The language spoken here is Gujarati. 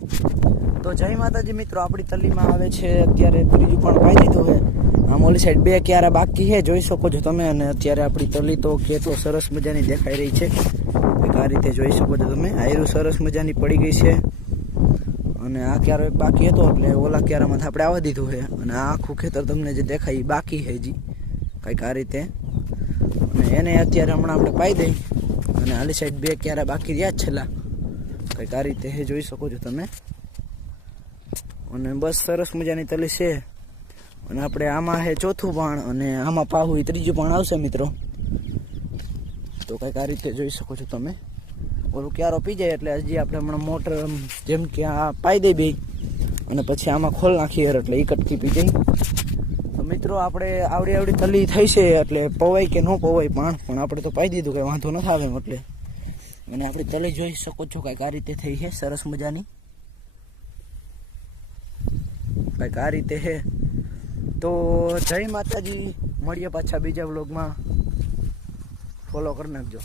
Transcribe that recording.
તો જય માતાજી મિત્રો, આપણી તલીમાં આવે છે અત્યારે ત્રીજું પણ પાઈ દીધું છે. આમ ઓલી સાઈડ 2 ક્યારા બાકી છે, જોઈ શકો છો તમે. અને અત્યારે આપણી તલી તો કેટલો સરસ મજાની દેખાઈ રહી છે, આ રીતે જોઈ શકો છો તમે. આયરું સરસ મજાની પડી ગઈ છે. અને આ ક્યારો એક બાકી હતો એટલે ઓલા ક્યારામાં આપણે આવવા દીધું છે. અને આ આખું ખેતર તમને જે દેખાય એ બાકી છે હજી કંઈક આ રીતે. અને એને અત્યારે હમણાં આપણે પાઈ દઈ. અને આલી સાઈડ 2 ક્યારા બાકી રહ્યા જ છેલ્લા કંઈક આ રીતે છે, જોઈ શકો છો તમે. અને બસ સરસ મજાની તલી છે. અને આપણે આમાં છે ચોથું પાણ, અને આમાં પાહું ત્રીજું પાણ આવશે મિત્રો. તો કંઈક આ રીતે જોઈ શકો છો તમે. ઓલું ક્યારો પી જાય એટલે હજી આપણે હમણાં મોટર જેમ કે આ પાઈ દઈ બે, અને પછી આમાં ખોલ નાખીએ એટલે એ કટકી પી જાય. તો મિત્રો આપણે આવડી તલી થઈ છે એટલે પવાય કે ન પવાય પણ આપણે તો પાઈ દીધું, કંઈ વાંધો નથી આવે એમ એટલે. અને આપણી તલી જોઈ શકો છો કંઈક આ રીતે થઈ છે સરસ મજાની, કંઈક આ રીતે છે. તો જય માતાજી, મળીએ પાછા બીજા વ્લોગમાં. ફોલો કરી નાખજો.